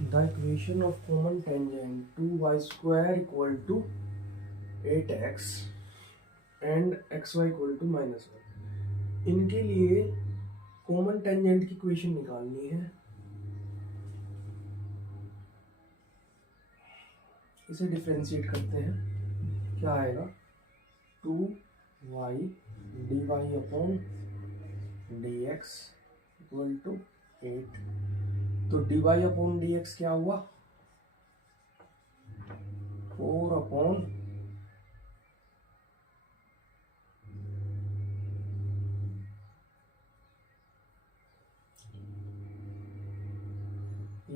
The equation of common tangent 2y square equal to 8x and xy equal to -1। इनके लिए common tangent की equation निकालनी है। इसे डिफरेंशिएट करते हैं, क्या आएगा 2y dy upon dx equal to 8। तो dy अपॉन dx क्या हुआ 4 अपॉन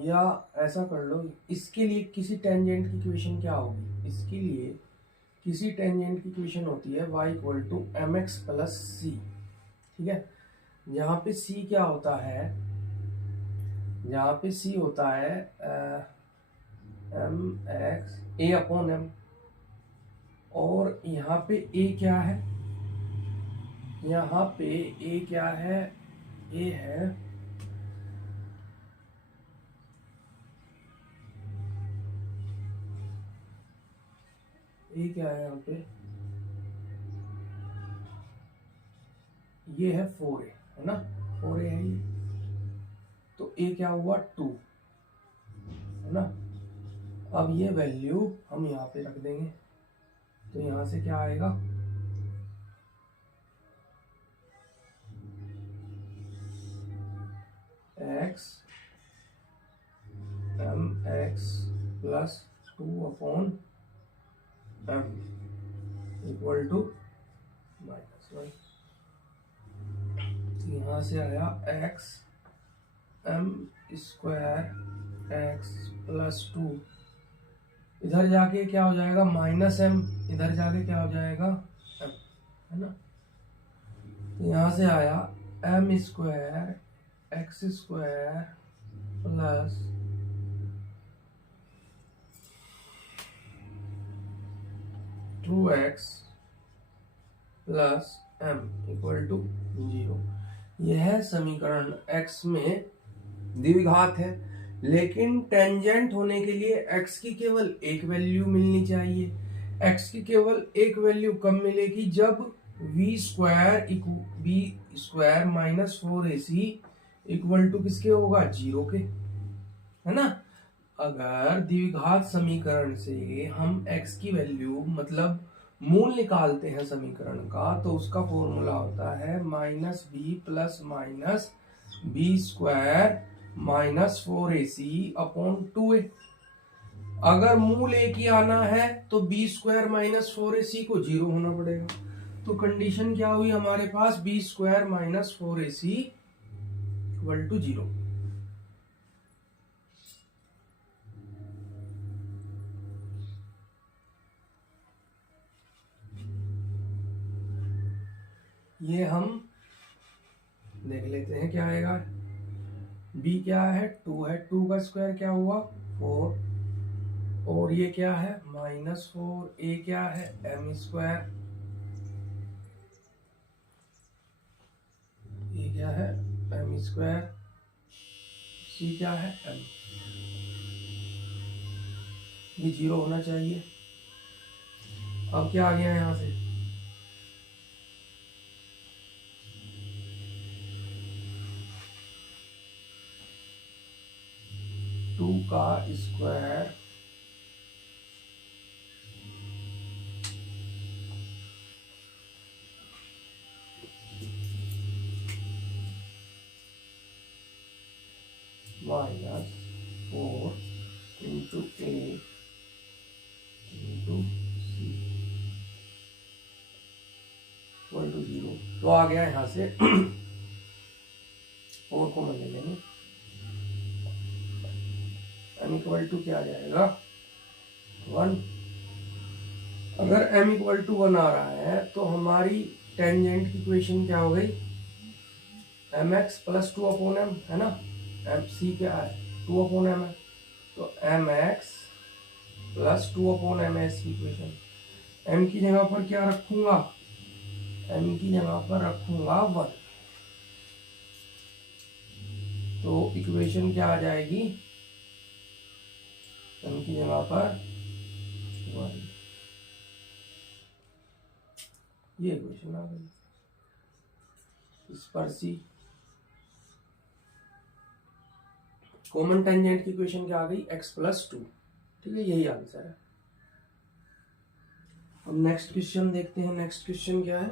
या ऐसा कर लो, इसके लिए किसी टेंजेंट की इक्वेशन क्या होगी, इसके लिए किसी टेंजेंट की इक्वेशन होती है y equal to M x plus c. ठीक है, यहाँ पे c क्या होता है, यहाँ पे c होता है एम एक्स ए अपॉन एम, और यहाँ पे a क्या है, यहाँ पे a क्या है, a है क्या है यहाँ पे, ये है 4a है ना, 4a है ये, तो a क्या हुआ 2 है ना। अब ये वैल्यू हम यहाँ पे रख देंगे, तो यहाँ से क्या आएगा x m x plus 2 upon m equal to -1। यहाँ से आया x m square x plus 2, इधर जाके क्या हो जाएगा -m, इधर जाके क्या हो जाएगा m, है ना। तो यहाँ से आया m square x square plus 2x plus m equal to 0। यह समीकरण x में द्विघात है, लेकिन टेंजेंट होने के लिए x की केवल एक वैल्यू मिलनी चाहिए। x की केवल एक वैल्यू कब मिलेगी, जब v square minus 4ac equal to किसके होगा 0 के, है ना। अगर द्विघात समीकरण से हम x की वैल्यू मतलब मूल निकालते हैं समीकरण का, तो उसका फॉर्मूला होता है -b plus minus b square minus 4ac upon 2a। अगर मूल एक ही आना है तो बी स्क्वायर माइनस 4ac को 0 होना पड़ेगा। तो कंडीशन क्या हुई हमारे पास, b square minus 4ac equal to 0। ये हम देख लेते हैं क्या आएगा। b क्या है 2 है, 2 का स्क्वायर क्या हुआ 4, और ये क्या है -4, a क्या है m स्क्वायर, ये क्या है m स्क्वायर, c क्या है m, ये 0 होना चाहिए। अब क्या आ गया यहाँ से 2 का square minus 4 into a into c equal to 0। तो आ गया यहाँ से 4 को मन ले लेंगे, m इक्वल टू क्या आ जाएगा 1। अगर m इक्वल टू 1 आ रहा है तो हमारी टेंजेंट की इक्वेशन क्या हो गई m x plus 2 upon m, है ना। एम सी क्या है 2 अपॉन एम है, तो m x plus 2 upon m s की इक्वेशन। m की जगह पर क्या रखूंगा, m की जगह पर रखूंगा 1, तो इक्वेशन क्या आ जाएगी n की जगह पर 1, ये इक्वेशन आ गई। इस पर सी कॉमन टेंजेंट की इक्वेशन क्या आ गई, x+2। ठीक है, यही आंसर है। अब नेक्स्ट क्वेश्चन देखते हैं। नेक्स्ट क्वेश्चन क्या है,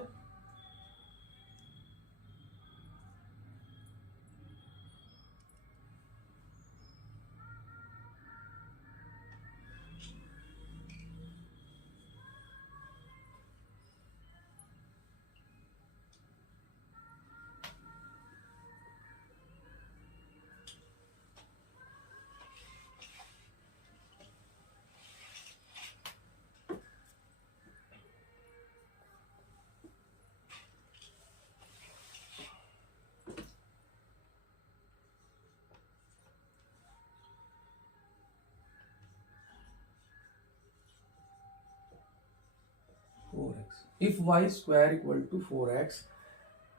if y square equal to 4x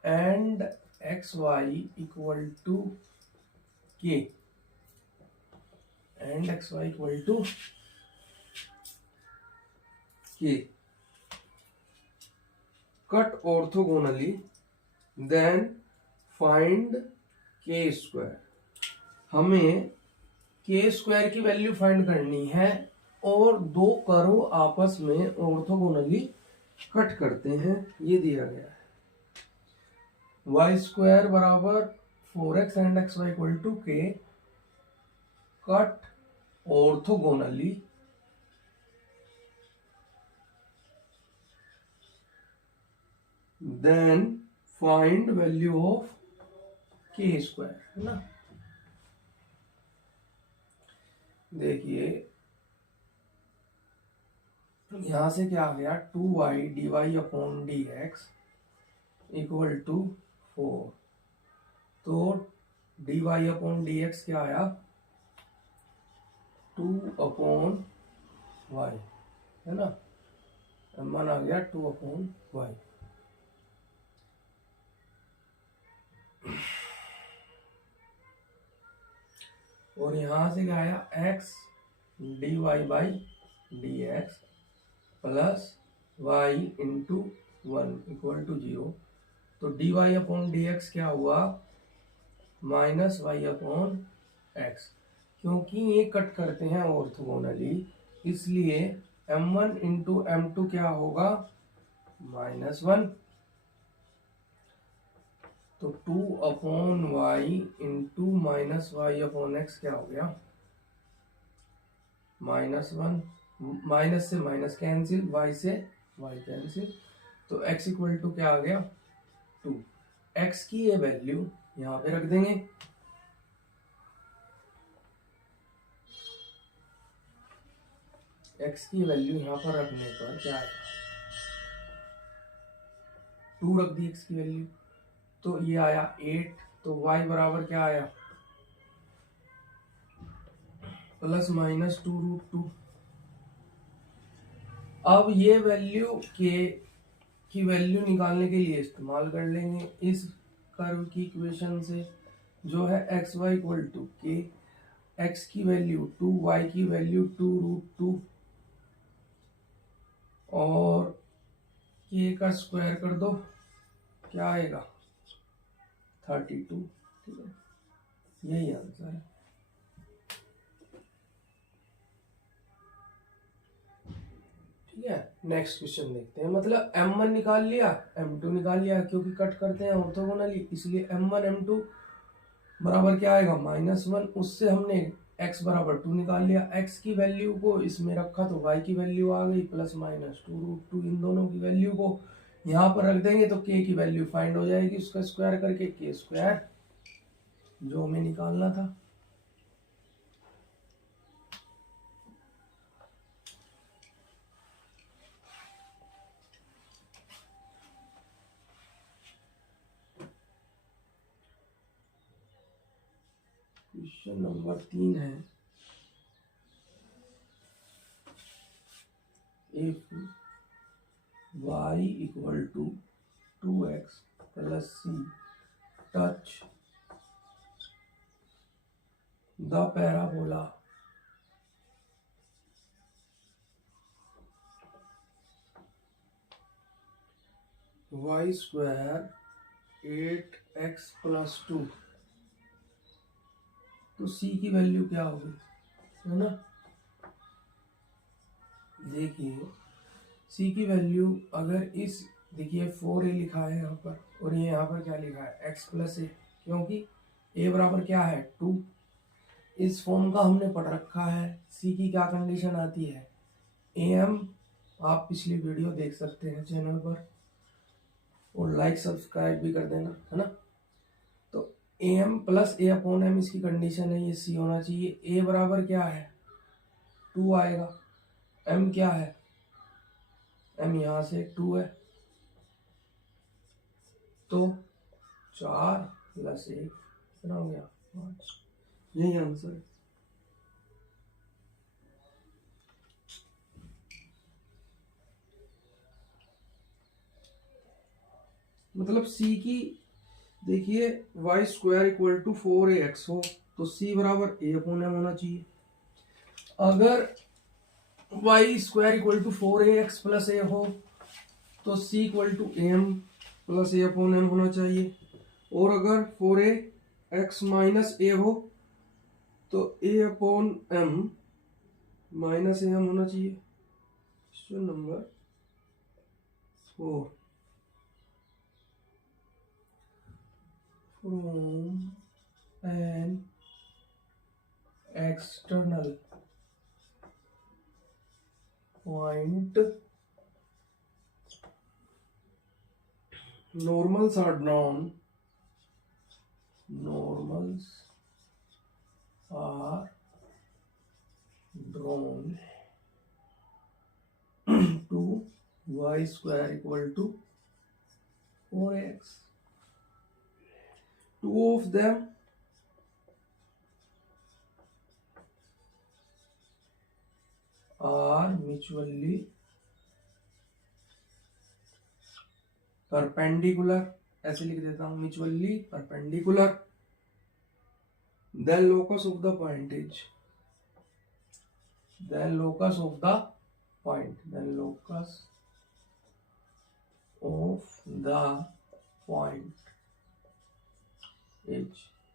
and xy equal to k and xy equal to k cut orthogonally then find k square। हमें k स्क्वायर की वैल्यू फाइंड करनी है और दो कर्व आपस में ऑर्थोगोनली कट करते हैं, ये दिया गया है। y स्क्वायर बराबर 4x and xy equal to k cut orthogonally then find value of k square, है ना। देखिए यहां से क्या आ गया, 2y dy upon dx equal to 4। तो dy अपॉन dx क्या आया, 2 अपॉन y, है ना। m1 आ गया 2 अपॉन y। और यहां से क्या आया, x dy by dx plus y into 1 equal to 0। तो dy अपॉन dx क्या हुआ, माइनस y अपॉन x। क्योंकि ये कट करते हैं ऑर्थोगोनली, इसलिए m1 इंटू m2 क्या होगा, -1। तो 2 upon y into minus y upon x क्या हो गया, -1। माइनस से माइनस कैंसिल, y से y कैंसिल। तो x इक्वल टू क्या आ गया, 2। x की ये वैल्यू यहां पे रख देंगे। x की वैल्यू यहां पर रखने पर क्या आएगा, 2 रख दी x की वैल्यू, तो ये आया 8। तो y बराबर क्या आया, ±2√2। अब ये वैल्यू k की वैल्यू निकालने के लिए इस्तेमाल कर लेंगे इस कर्व की इक्वेशन से, जो है xy equal to k, x की वैल्यू 2, y की वैल्यू 2√2 और k का स्क्वायर कर दो, क्या आएगा 32। ठीक है, यही आंसर है। ठीक है, नेक्स्ट क्वेश्चन देखते हैं। मतलब m1 निकाल लिया, m2 निकाल लिया, क्योंकि कट करते हैं ऑर्थोगोनली, इसलिए m1 m2 बराबर क्या आएगा, -1। उससे हमने x बराबर 2 निकाल लिया, x की वैल्यू को इसमें रखा तो y की वैल्यू आ गई +-2√2। इन दोनों की वैल्यू को यहाँ पर रख देंगे तो k की वैल्यू फाइंड हो जाएगी, उसका स्क्वायर करके k स्क्वायर जो हमें निकालना था। क्वेश्चन नंबर 3 है, if y equal to 2x plus c touch the parabola y square 8x+2, तो सी की वैल्यू क्या होगी, है ना। देखिए सी की वैल्यू अगर इस, देखिए 4a लिखा है यहाँ पर, और ये यहाँ पर क्या लिखा है x+a, क्योंकि a बराबर क्या है 2। इस फॉर्म का हमने पढ़ रखा है। सी की क्या कंडीशन आती है, am, आप पिछली वीडियो देख सकते हैं चैनल पर, और लाइक सब्सक्राइब भी कर देना, है ना। तो am + a/m इसकी कंडीशन है, ये सी होना चाहिए। a बराबर क्या है 2 आएगा, m क्या है, m यहाँ से 2 है, तो 4 + 1 कितना हो गया 5, यही आंसर है। मतलब सी की, देखिए Y square equal to 4ax हो तो सी बराबर a/m होना चाहिए। अगर Y square equal to 4ax+a हो तो सी इक्वल टू am + a/m होना चाहिए। और अगर 4ax - a हो तो a/m - am होना चाहिए। Question number 4, from an external point, normals are drawn to y square equal to 4x. Two of them are mutually perpendicular, ऐसे लिख देता हूं, mutually perpendicular, then locus of the point is, then locus of the point, then locus of the point is,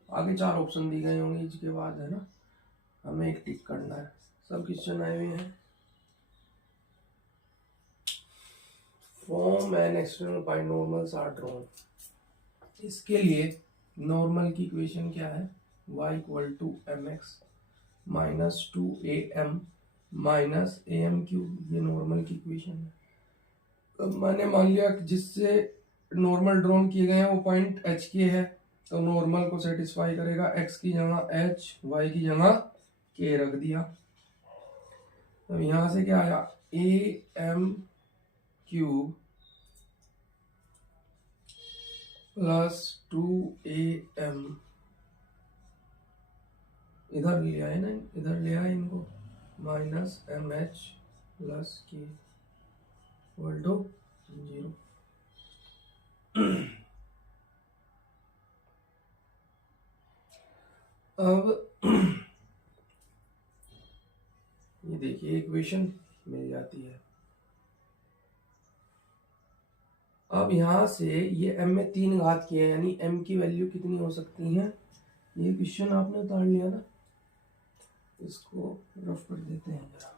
आगे 4 option दी गए होंगे इसके बाद, है ना, हमें एक टिक करना है। सब क्वेश्चन आए हुए हैं। From an external point normals are drawn, इसके लिए नॉर्मल की इक्वेशन क्या है, y = mx - 2am - am³, ये नॉर्मल की इक्वेशन है। अब मैंने मान लिया जिससे नॉर्मल ड्रॉन किए गए हैं वो पॉइंट h के है, तो नॉर्मल को सेटिस्फाई करेगा, x की जगह h, y की जगह k रख दिया। तो यहाँ से क्या आया, am³ + 2am, इधर ले आए ना, इधर ले आए इनको, -mh + k = 0। अब ये देखिए इक्वेशन मिल जाती है। अब यहाँ से ये m में 3 घात की है, यानी m की वैल्यू कितनी हो सकती है, ये क्वेश्चन आपने उतार लिया ना, इसको रफ कर देते हैं जरा।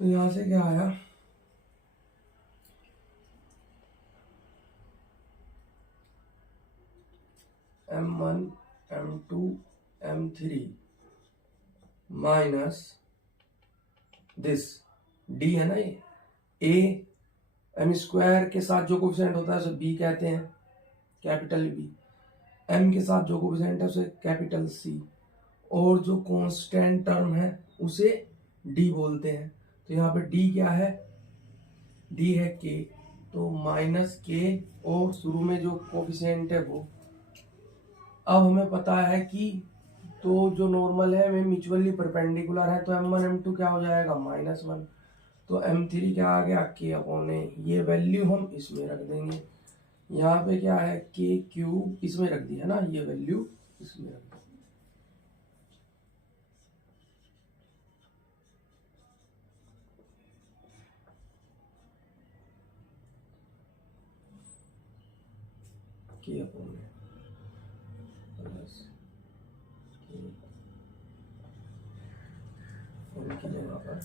तो यहाँ से क्या आया, m1 m2 m3 minus this d है ना, ये a m² के साथ जो कोफिशिएंट होता है उसे b कहते हैं, कैपिटल B, m के साथ जो कोफिशिएंट है उसे कैपिटल C, और जो कांस्टेंट टर्म है उसे d बोलते हैं। तो यहाँ पे d क्या है, d है k, तो -k, और शुरू में जो कोफिशिएंट है वो। अब हमें पता है कि तो जो नॉर्मल है वे म्यूचुअली परपेंडिकुलर है, तो m1 m2 क्या हो जाएगा -1, तो m3 क्या आ गया k/a, ये वैल्यू हम इसमें रख देंगे। यहाँ पे क्या है k³ इसमें रख दिया ना, ये वैल्यू इसमें रख देंगे। के अपॉन ए प्लस के की जगह पर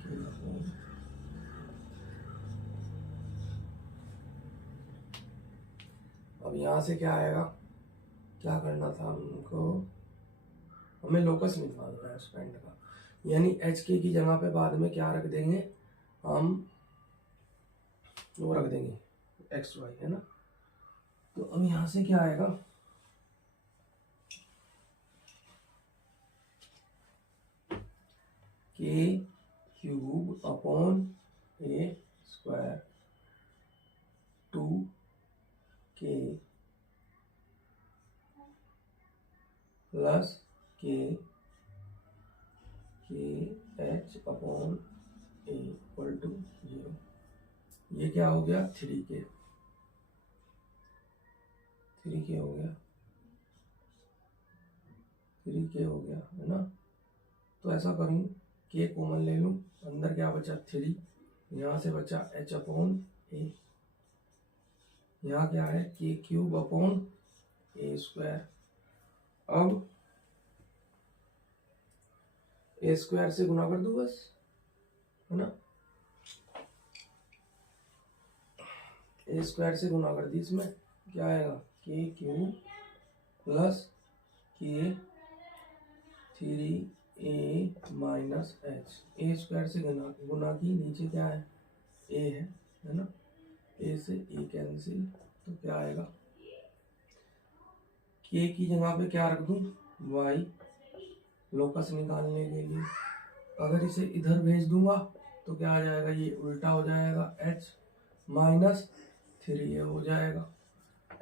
के अपॉन। अब यहाँ से क्या आएगा, क्या करना था हमको, हमें लोकस निकालना है स्पेंड का, यानी एच के की जगह पे बाद में क्या रख देंगे हम, वो रख देंगे एक्स वाई, है ना। तो अब यहाँ से क्या आएगा, k cube upon a square 2k plus k h upon a equal to 0। ये क्या हो गया, 3k हो गया, 3k हो गया, है ना। तो ऐसा करूं, k कॉमन ले लूं, अंदर क्या बचा 3, यहाँ से बचा h अपॉन ए, यहाँ क्या है के क्यूब अपॉन ए स्क्वायर। अब ए स्क्वायर से गुना कर दूं बस, है ना, ए स्क्वायर से गुना कर दी, इसमें क्या आएगा के क्यूब प्लस के 3a माइनस एच, ए स्क्वायर से गुना की, नीचे क्या है ए है ना, ए से ए कैंसिल, तो क्या आएगा, के की जगह पे क्या रख दूं वाई, लोकस निकालने के लिए। अगर इसे इधर भेज दूंगा तो क्या आ जाएगा, ये उल्टा हो जाएगा, h माइनस 3a हो जाएगा।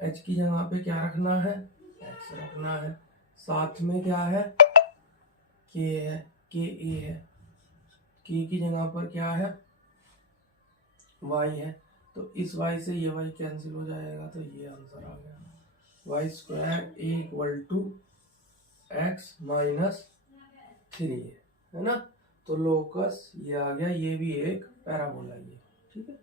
h की जगह पे क्या रखना है, x रखना है, साथ में क्या है k है, k a है, k की जगह पर क्या है y है, तो इस y से ये y कैंसिल हो जाएगा, तो ये आंसर आ गया, y square a equal to x minus 3 है ना। तो लोकस ये आ गया, ये भी एक पैराबोला ही है, ठीक है।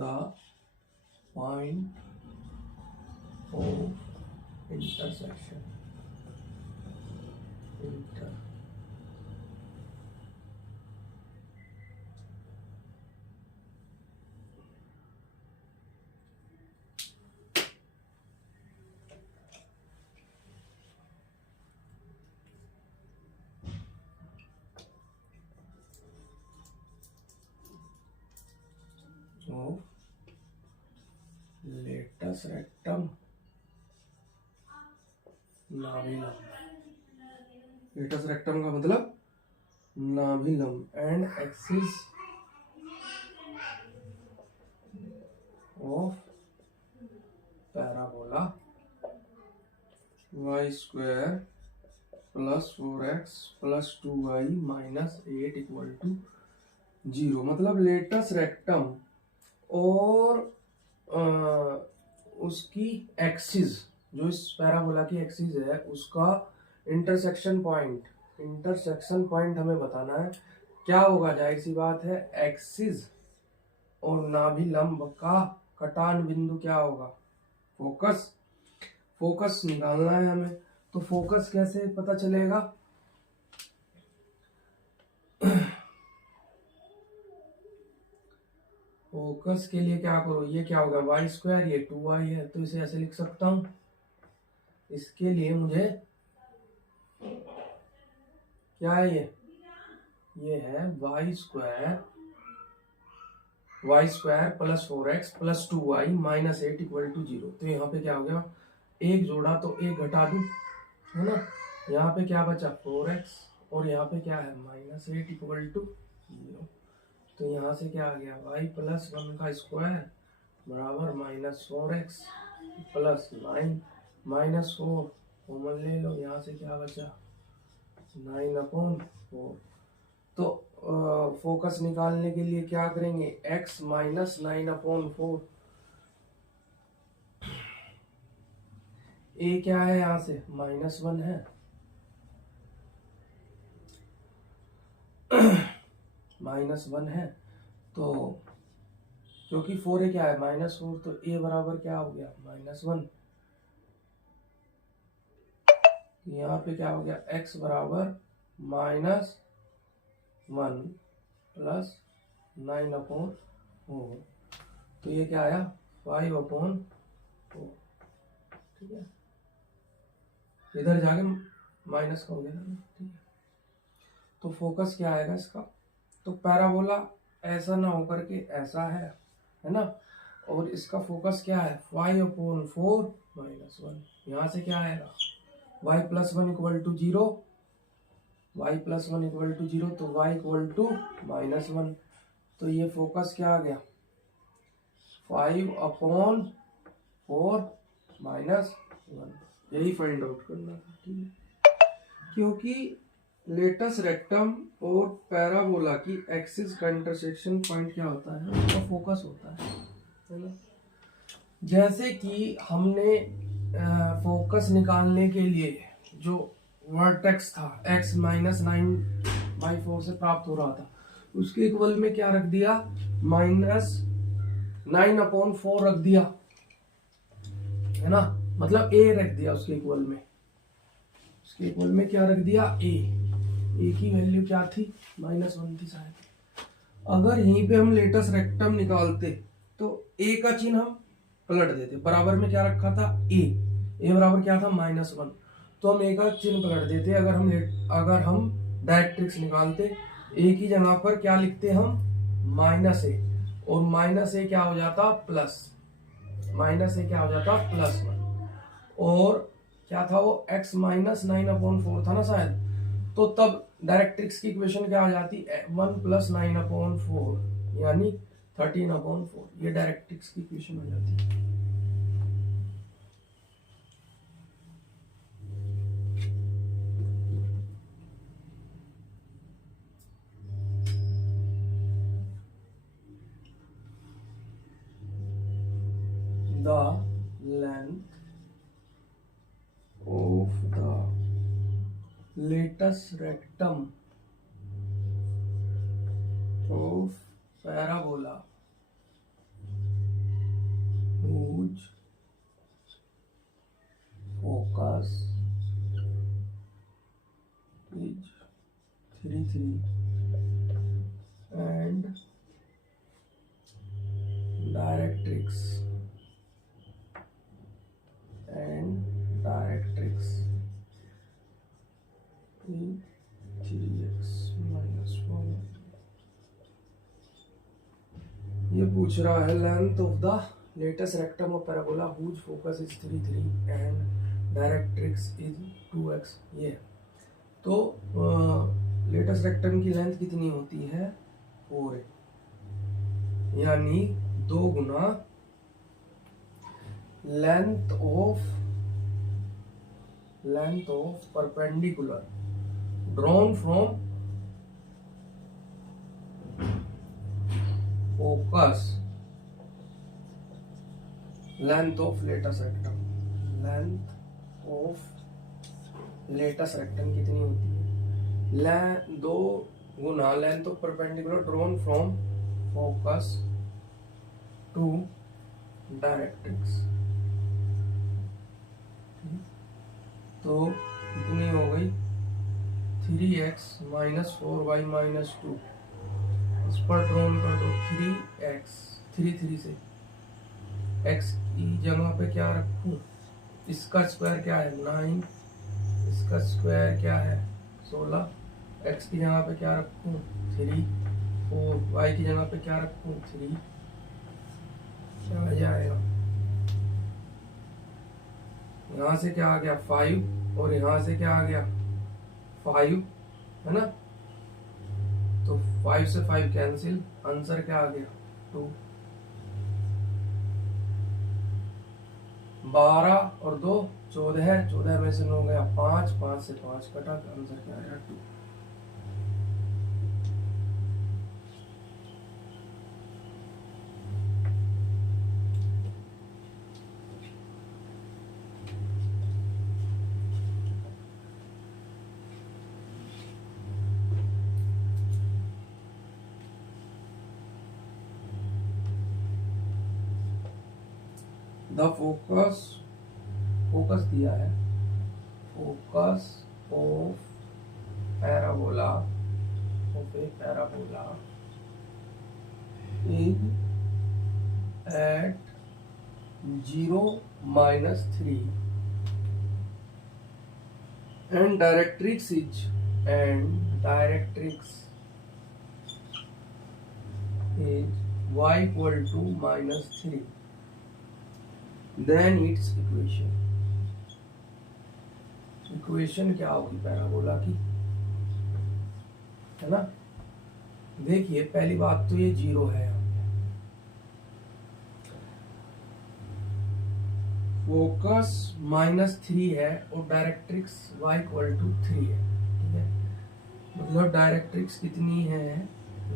The point of intersection of latus rectum navilum, latus rectum का मतलब navilum and axis of parabola y square plus 4x plus 2y minus 8 equal to 0। मतलब लेटस रेक्टम और उसकी एक्सिस, जो इस पैराबोला की एक्सिस है, उसका इंटरसेक्शन पॉइंट हमें बताना है। क्या होगा, जाहिर सी बात है, एक्सिस और नाभि लंब का कटान बिंदु क्या होगा, फोकस निकालना है हमें। तो फोकस कैसे पता चलेगा, फोकस के लिए क्या करो, ये क्या होगा वाई स्क्वायर, ये 2y है, तो इसे ऐसे लिख सकता हूं। इसके लिए मुझे क्या है, ये है y square plus 4x plus 2y minus 8 equal to 0। तो यहाँ पे क्या हो गया, एक जोड़ा तो एक घटा दूं, है ना। यहाँ पे क्या बचा 4x और यहाँ पे क्या है माइनस 8 इक्वल टू 0। तो यहाँ से क्या आ गया y प्लस 1 का स्क्वायर बराबर -4x प्लस 9 -4 कॉमन ले लो, यहाँ से क्या बचा 9/4। तो फोकस निकालने के लिए क्या करेंगे, x माइनस 9/4। a क्या है, यहाँ से -1 है, -1 है। तो क्योंकि 4a क्या है -4, तो a बराबर क्या हो गया -1। यहाँ पे क्या हो गया, x बराबर -1 प्लस 9/4। तो ये क्या आया 5/4। ठीक है, इधर जाके माइनस का हो गया ना। ठीक है, तो फोकस क्या आएगा इसका, तो पैराबोला ऐसा ना होकर के ऐसा है ना, और इसका फोकस क्या है 5/4 -1। यहाँ से क्या आएगा y + 1 = 0, y + 1 = 0, तो y = -1। तो ये फोकस क्या आ गया 5/4 -1। यही फाइंड आउट करना है। ठीक है, क्योंकि लेटस रेक्टम और पैराबोला की एक्सिस का इंटरसेक्शन पॉइंट क्या होता है, उसका फोकस होता है ना। जैसे कि हमने फोकस निकालने के लिए जो वर्टेक्स था x -9/4 से प्राप्त हो रहा था, उसके इक्वल में क्या रख दिया -9/4 रख दिया, है ना, मतलब a रख दिया उसके इक्वल में। उसके इक्वल में क्या रख दिया a की वैल्यू क्या थी -1 थी शायद। अगर यहीं पे हम लेटस रेक्टम निकालते तो a का चिन्ह हम पलट देते, बराबर में क्या रखा था a बराबर क्या था -1, तो हम a का चिन्ह पलट देते। अगर हम डायरेक्ट्रिक्स निकालते, a की जगह पर क्या लिखते हम -a, और -a क्या हो जाता +1, और क्या था वो x -9/4 था ना शायद। तो तब डायरेक्ट्रिक्स की इक्वेशन क्या आ जाती 1 + 9/4 यानी 13/4। ये डायरेक्ट्रिक्स की इक्वेशन हो जाती है। The length of the latus rectum of parabola whose focus is 3, 3 and directrix is 3x - 1। ये पूछ रहा है length of the latus rectum of parabola whose focus is 3, 3 and directrix is 2x। ये तो लेटस रेक्टम की length कितनी होती है 4 यानी 2 गुना length of perpendicular drawn from focus length of latus rectum कितनी होती है 2 गुना length of perpendicular drawn from focus to directrix. तो कितनी हो गई 3x - 4y - 2। इस पर ड्रॉन कर दो 3x, 3 से x की जगह पे क्या रखूं, इसका स्क्वायर क्या है 9, इसका स्क्वायर क्या है 16, x की जगह पे क्या रखूं 3, 4, y की जगह पे क्या रखूं 3, क्या आ जाएगा यहाँ से क्या आ गया 5 और यहाँ से क्या आ गया 5, है ना। तो 5 से 5 कैंसिल, आंसर क्या आ गया 2। 12 और 2 14, 14 में से 9 गया 5, 5 से 5 कटा, आंसर क्या आया 2। द फोकस दिया है, focus of parabola is at 0-3 and directrix is y equal to -3, then its equation क्या होगी पैराबोला की, है ना। देखिए पहली बात तो ये 0 है, फोकस -3 है और डायरेक्ट्रिक्स y इक्वल टू 3 है, ठीक है। मतलब डायरेक्ट्रिक्स कितनी है,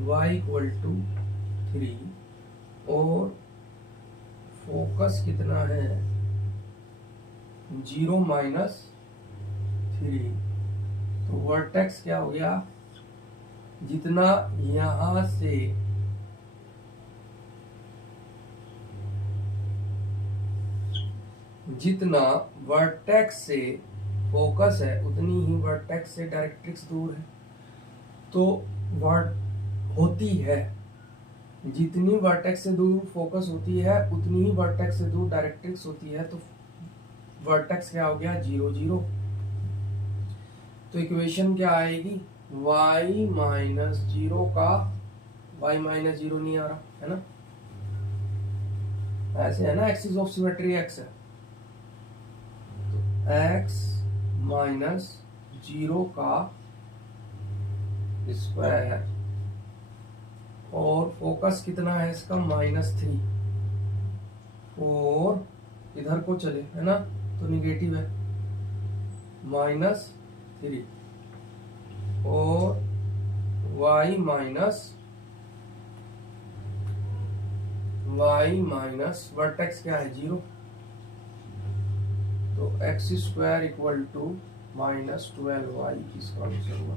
y इक्वल टू 3 और फोकस कितना है 0-3। तो वर्टेक्स क्या हो गया, जितना यहां से जितना वर्टेक्स से फोकस है उतनी ही वर्टेक्स से डायरेक्ट्रिक्स दूर है। तो वर्ट होती है, जितनी वर्टेक्स से दूर फोकस होती है उतनी ही वर्टेक्स से दूर डायरेक्ट्रिक्स होती है। तो वर्टेक्स क्या हो गया 0, 0। तो इक्वेशन क्या आएगी, y -0 का y -0 नहीं आ रहा है ना, ऐसे है ना, एक्सिस ऑफ सिमेट्री x है, तो x -0 का स्क्वायर और फोकस कितना है इसका -3 और इधर को चले, है ना, तो निगेटिव है -3 और y माइनस वर्टेक्स क्या है 0, तो x² इक्वल टू -12y इसका आंसर हुआ।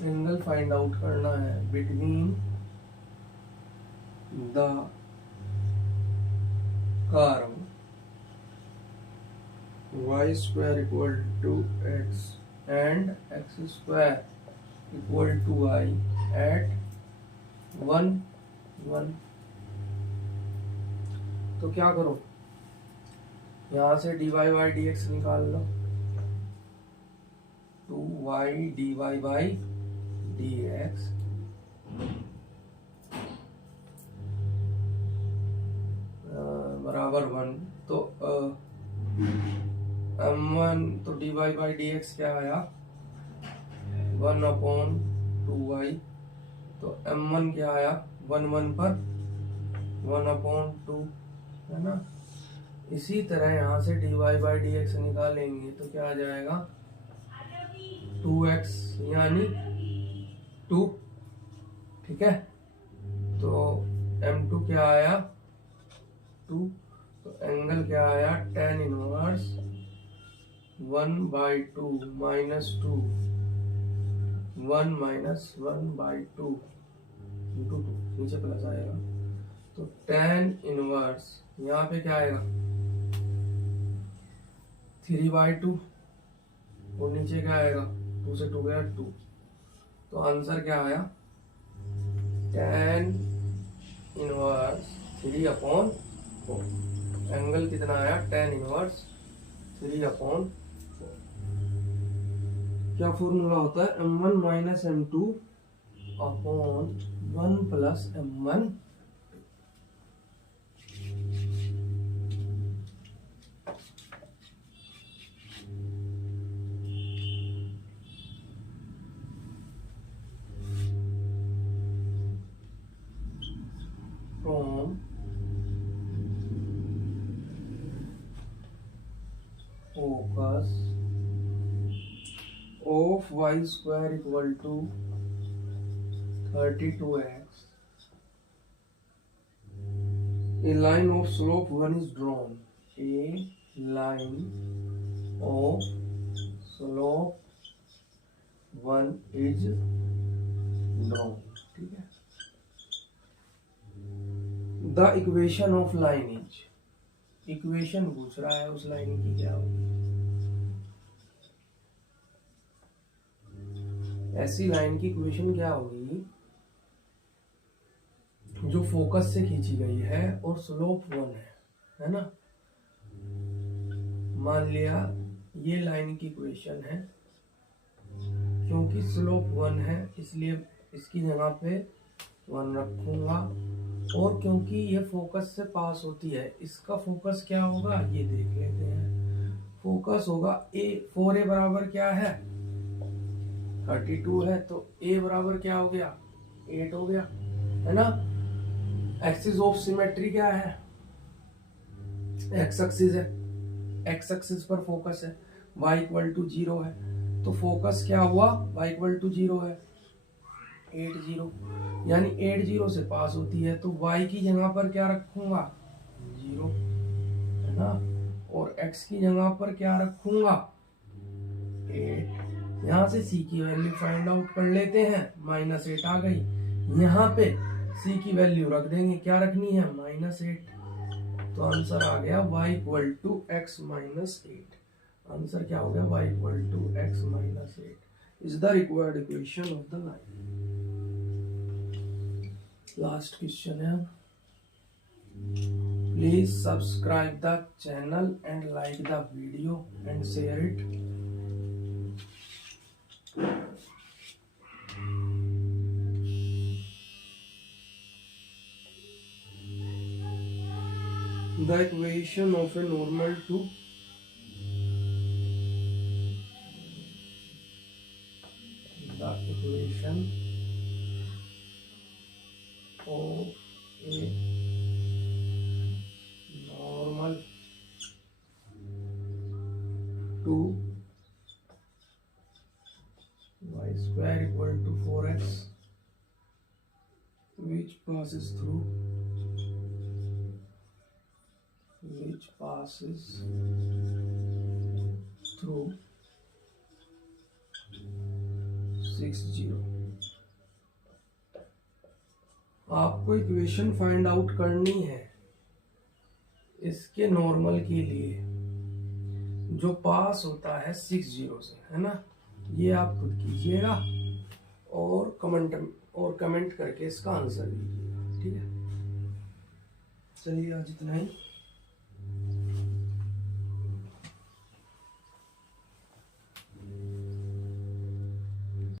एंगल फाइंड आउट करना है between the curve y² equal to x and x² equal to y at 1, 1। तो क्या करो, यहां से dy/dx निकाल लो, 2y dy/dx बराबर 1। तो m1 तो dy/dx क्या आया 1/2y, तो m1 क्या आया 1, 1 पर 1/2, है ना। इसी तरह यहाँ से dy/dx निकालेंगे तो क्या आ जाएगा 2x यानी 2, ठीक है। तो m2 क्या आया 2, तो एंगल क्या आया tan इनवर्स 1/2 -2 1 -1/2 × 2, नीचे प्लस आएगा। तो tan इनवर्स यहाँ पे क्या आएगा 3/2 और नीचे क्या आएगा 2 से 2 गया 2। तो आंसर क्या आया tan इनवर्स 3/4। एंगल कितना आया? tan inverse 3/4। क्या फॉर्मूला होता है? m1 minus m2 upon 1 plus m1। From focus of y square equal to 32x. A line of slope 1 is drawn. A line of slope 1 is drawn. ठीक है। The equation of line is, equation पूछ रहा है उस line की क्या होगी। ऐसी लाइन की इक्वेशन क्या होगी जो फोकस से खींची गई है और स्लोप 1 है ना। मान लिया ये लाइन की इक्वेशन है, क्योंकि स्लोप 1 है इसलिए इसकी जगह पे 1 रखूंगा, और क्योंकि ये फोकस से पास होती है, इसका फोकस क्या होगा ये देख लेते हैं। फोकस होगा a, 4a बराबर क्या है? 32 है, तो a बराबर क्या हो गया? 8 हो गया, है ना। एक्सिस ऑफ सिमेट्री क्या है? एक्स एक्सिस है, एक्स एक्सिस पर फोकस है, y इक्वल टू 0 है, तो फोकस क्या हुआ? y इक्वल टू 0 है, 8 0, यानी 8 0 से पास होती है, तो y की जगह पर क्या रखूंगा? 0, है ना, और x की जगह पर क्या रखूंगा? 8। यहाँ से c की वैल्यू फाइंड आउट कर लेते हैं, -8 आ गई। यहाँ पे c की वैल्यू रख देंगे, क्या रखनी है? -8। तो आंसर आ गया y equal to x minus 8। Answer क्या हो गया? y equal to x minus 8 is the required equation of the line. Last question है। Please subscribe the channel and like the video and share it. The equation of a normal to the equation of a normal to y square equal to 4x which passes through 6 0। आपको equation find out करनी है इसके normal के लिए जो पास होता है 6 0 से, है ना। ये आप खुद कीजिएगा और कमेंट करके इसका आंसर दीजिएगा, ठीक है। चलिए आज इतना ही।